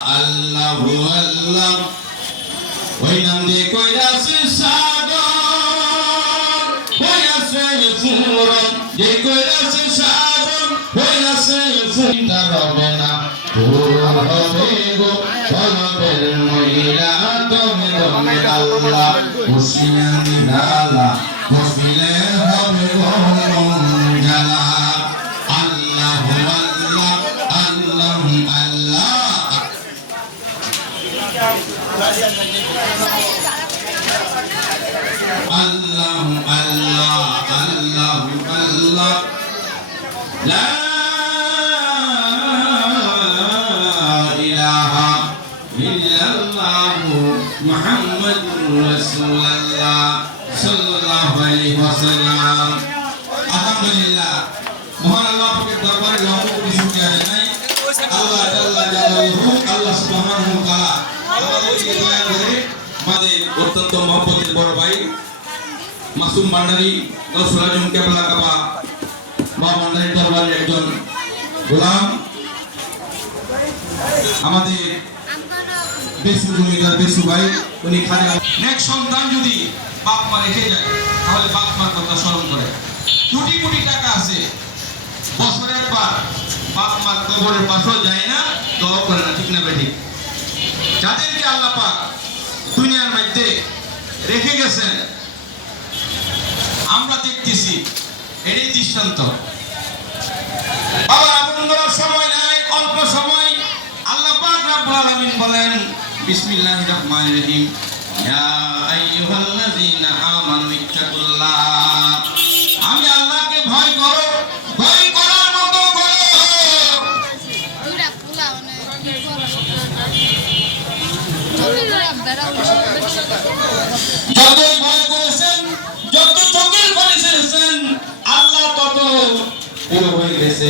আল্লাহু আল্লাহ ওই নাম দিয়ে কইরাছে সাগর হইয়াছে ফুরন যে কইরাছে সাগর হইয়াছে ফুটা রবে না হবে গো কলবের মহিলা দমে দমে আল্লাহ হুসিয়ানি নালা মফিলে হবে গো জালা আল্লাহু আল্লাহ আল্লাহু আল্লাহ Allah Allah Allah Allah La ilaha illallah Muhammadur Rasulullah sallallahu alaihi wasallam. Alhamdulillah mohon Allah ke darbare laku disukai janai Allah jalla jalaluhu Allah subhanahu wa taala আমাদেরকে দয়া করে আমাদের অত্যন্ত মহব্বতের বড় ভাই মাসুম ভান্ডারী গৌসুল আজম কেবলা কাবা বা ভান্ডারী দরবারের একজন গোলাম আমাদের বেসু জমিদার বেসু ভাই উনি খাজা নেক সন্তান যদি বাপ মা রেখে যায় তাহলে বাপ মার কথা স্মরণ করে কোটি কোটি টাকা আছে বছরে একবার বাপ মার কবরের পাশেও যায় না দোয়া করে না ঠিক না বেঠিক যাদেরকে আল্লাহ পাক দুনিয়ার মধ্যে রেখে গেছেন আমরা দেখতেছি এরই দৃষ্টান্ত বাবা আপন করার সময় নাই অল্প সময় আল্লাহ পাক রব্বুল আলামিন বলেন বিসমিল্লাহির রহমানির রহিম ইয়া আইয়ুহাল্লাযীনা আমানু ইত্তাকুল্লাহ আমি আল্লাহকে ভয় করো ভয় করার মতো করো যতই ভয় করেছেন যত চোখের পানি ছেড়েছেন আল্লাহ তত পুরো হয়ে গেছে